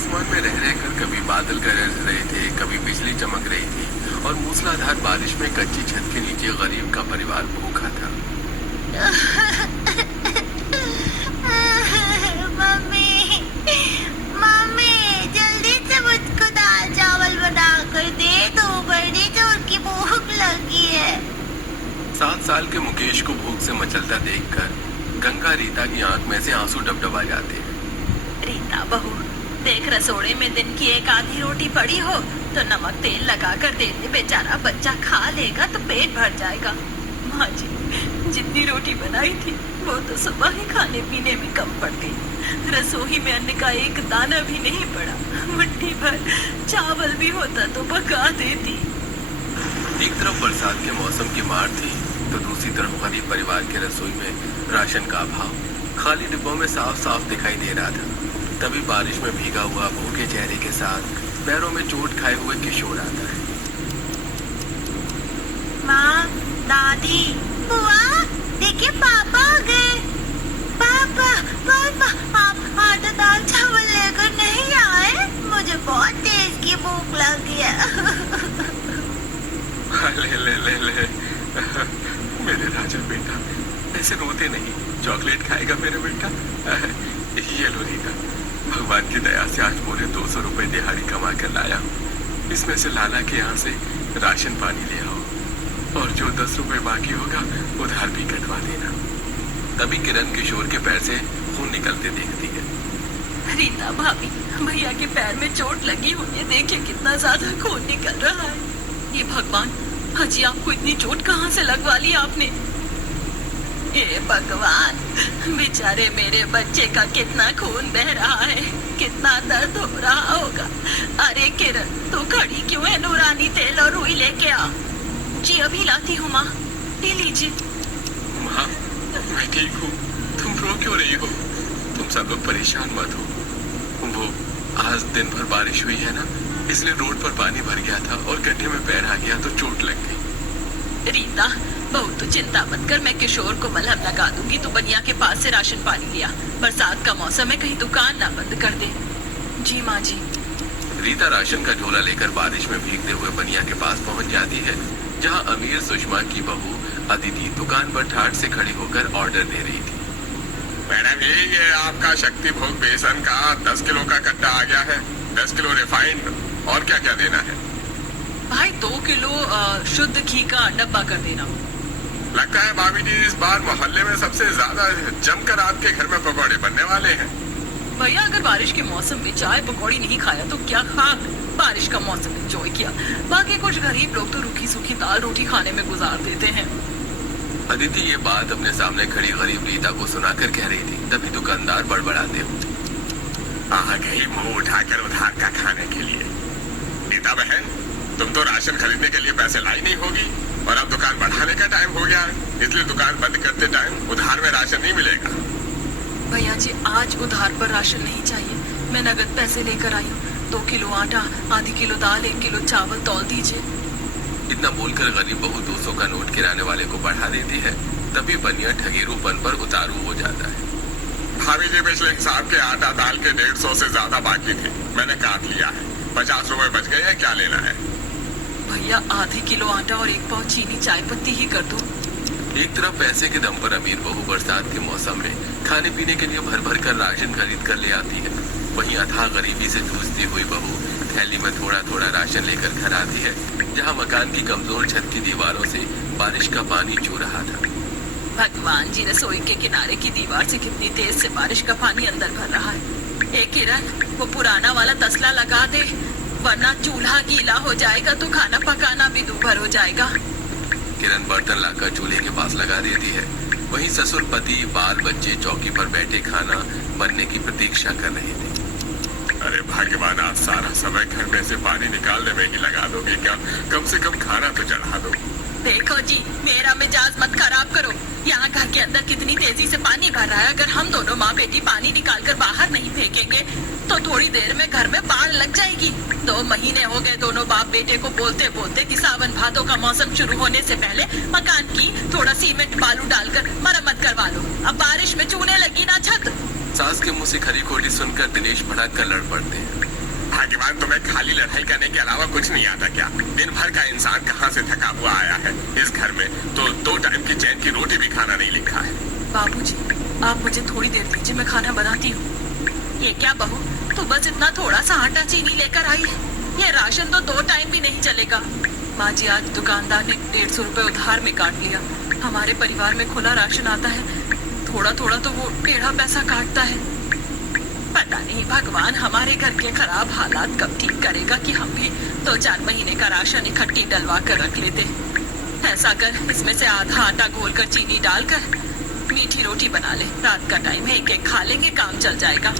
आसमान में रह रहकर कभी बादल गरज रहे थे, कभी बिजली चमक रही थी और मूसलाधार बारिश में कच्ची छत के नीचे गरीब का परिवार भूखा था। मम्मी, मम्मी, जल्दी से मुझको दाल चावल बना कर दे दो, बड़ी जोर की भूख लगी है। 7 साल के मुकेश को भूख से मचलता देखकर गंगा रीता की आंख में से आंसू डबडबा जाते हैं। रीता बहू, देख रसोड़े में दिन की एक आधी रोटी पड़ी हो तो नमक तेल लगा कर दे दे, बेचारा बच्चा खा लेगा तो पेट भर जाएगा। माँ जी, जितनी रोटी बनाई थी वो तो सुबह ही खाने पीने में कम पड़ गई। रसोई में अन्न का एक दाना भी नहीं पड़ा। मुट्ठी भर चावल भी होता तो पका देती। एक तरफ बरसात के मौसम की मार थी तो दूसरी तरफ गरीब परिवार के रसोई में राशन का अभाव खाली डिब्बों में साफ साफ दिखाई दे रहा था। तभी बारिश में भीगा हुआ भूखे चेहरे के साथ पैरों में चोट खाए हुए किशोर आता है। माँ, दादी, बुआ, देखिए पापा आ गए। पापा, पापा, आप आटा दाल चावल लेकर नहीं आए? मुझे बहुत तेज की भूख लगी है। ले ले ले ले मेरे राजा बेटा, ऐसे रोते नहीं। चॉकलेट खाएगा मेरा बेटा? ये लो रीता, भगवान की दया से आज पूरे 200 रुपए दिहाड़ी कमा कर लाया हूँ। इसमें से लाला के यहाँ से राशन पानी ले आओ और जो 10 रुपए बाकी होगा उधार भी कटवा देना। तभी किरण किशोर के पैर से खून निकलते देखती है। रीता भाभी, भैया के पैर में चोट लगी हुई, देखिए कितना ज्यादा खून निकल रहा है। ये भगवान, हाजी आपको इतनी चोट कहाँ से लगवा ली आपने? ये भगवान, बेचारे मेरे बच्चे का कितना खून बह रहा है, कितना दर्द हो रहा होगा। अरे किरण, तू खड़ी क्यों है? नूरानी तेल और रुई लेके आ। जी अभी लाती हूँ माँ, ये लीजिए। माँ, मैं ठीक हूँ, तुम रो क्यों रही हो? तुम सब लोग परेशान मत हो। वो आज दिन भर बारिश हुई है ना, इसलिए रोड पर पानी भर गया था और गड्ढे में पैर आ गया तो चोट लग गई। रीता बहू, तू चिंता मत कर, मैं किशोर को मलहम लगा दूंगी। तू बनिया के पास से राशन पानी लिया, बरसात का मौसम है, कहीं दुकान ना बंद कर दे। जी माँ जी। रीता राशन का झोला लेकर बारिश में भीगते हुए बनिया के पास पहुंच जाती है, जहां अमीर सुषमा की बहू अदिति दुकान पर ठाठ से खड़ी होकर ऑर्डर दे रही थी। मैडम, ये आपका शक्ति भोग बेसन का 10 किलो का कट्टा आ गया है। 10 किलो रिफाइंड और क्या क्या देना है? भाई 2 किलो शुद्ध घी का डब्बा कर देना। लगता है भाभी जी इस बार मोहल्ले में सबसे ज्यादा जमकर आपके घर में पकौड़े बनने वाले हैं। भैया, अगर बारिश के मौसम में चाय पकौड़ी नहीं खाया तो क्या खाक बारिश का मौसम एंजॉय किया। बाकी कुछ गरीब लोग तो रूखी सूखी दाल रोटी खाने में गुजार देते हैं। अदिति ये बात अपने सामने खड़ी गरीब रीता को सुनाकर कह रही थी। तभी दुकानदार बड़बड़ाते हुए आ गई मुंह उठाकर उधार का खाने के लिए। रीता बहन, तुम तो राशन खरीदने के लिए पैसे लाई नहीं होगी और अब दुकान बढ़ाने का टाइम हो गया है, इसलिए दुकान बंद करते टाइम उधार में राशन नहीं मिलेगा। भैया जी, आज उधार पर राशन नहीं चाहिए, मैं नगद पैसे लेकर आई हूँ। 2 किलो आटा, आधी किलो दाल, 1 किलो चावल तौल दीजिए। इतना बोलकर गरीब बहू 200 का नोट किराने वाले को बढ़ा देती है। तभी बनिया ठगीरूपन पर उतारू हो जाता है। भाभी जी, पिछले हिसाब के आटा दाल के 150 से ज्यादा बाकी थे, मैंने काट लिया है। 50 रुपए बच गए हैं, क्या लेना है? भैया, आधी किलो आटा और 1 पाव चीनी चाय पत्ती ही कर दो। एक तरफ पैसे के दम पर अमीर बहू बरसात के मौसम में खाने पीने के लिए भर भर कर राशन खरीद कर ले आती है, वहीं अथाह गरीबी से जूझती हुई बहू थैली में थोड़ा थोड़ा राशन लेकर घर आती है, जहां मकान की कमजोर छत की दीवारों से बारिश का पानी चू रहा था। भगवान जी, रसोई के किनारे की दीवार से कितनी तेज से बारिश का पानी अंदर भर रहा है। ए किरण, वो पुराना वाला तसला लगा दे, वरना चूल्हा गीला हो जाएगा तो खाना पकाना भी दूभर हो जाएगा। किरण बर्तन लाकर चूल्हे के पास लगा देती है। वहीं ससुर पति बाल बच्चे चौकी पर बैठे खाना बनने की प्रतीक्षा कर रहे थे। अरे भगवान, आज सारा समय घर में से पानी निकालने में ही लगा दोगे क्या? कम से कम खाना तो चढ़ा दो। देखो जी, मेरा मिजाज मत खराब करो। यहाँ घर के अंदर कितनी तेजी से पानी भर रहा है। अगर हम दोनों माँ बेटी पानी निकालकर बाहर नहीं फेंकेंगे तो थोड़ी देर में घर में बाढ़ लग जाएगी। 2 महीने हो गए दोनों बाप बेटे को बोलते बोलते कि सावन भादों का मौसम शुरू होने से पहले मकान की थोड़ा सीमेंट बालू डालकर मरम्मत करवा लो। अब बारिश में चूने लगी ना छत। सास के मुंह से खरी खोटी सुनकर दिनेश भड़क कर लड़ पड़ते हैं। भगवान तुम्हें खाली लड़ाई करने के अलावा कुछ नहीं आता क्या? दिन भर का इंसान कहाँ से थका हुआ आया है इस घर में, तो 2 टाइम की चैन की रोटी भी खाना नहीं लिखा है। बाबूजी, आप मुझे थोड़ी देर दीजिए, मैं खाना बनाती हूँ। ये क्या बहू, तू बस इतना थोड़ा सा आटा चीनी लेकर आई है? ये राशन तो 2 टाइम भी नहीं चलेगा। माँ जी, आज दुकानदार ने 150 रुपए उधार में काट लिया। हमारे परिवार में खुला राशन आता है, थोड़ा थोड़ा तो वो टेढ़ा पैसा काटता है। पता नहीं भगवान हमारे घर के खराब हालात कब ठीक करेगा कि हम भी 2-4 महीने का राशन इकट्ठी डलवा कर रख लेते। ऐसा कर, इसमें से आधा आटा घोल कर चीनी डालकर मीठी रोटी बना ले। रात का टाइम है, एक एक खा लेंगे, काम चल जाएगा।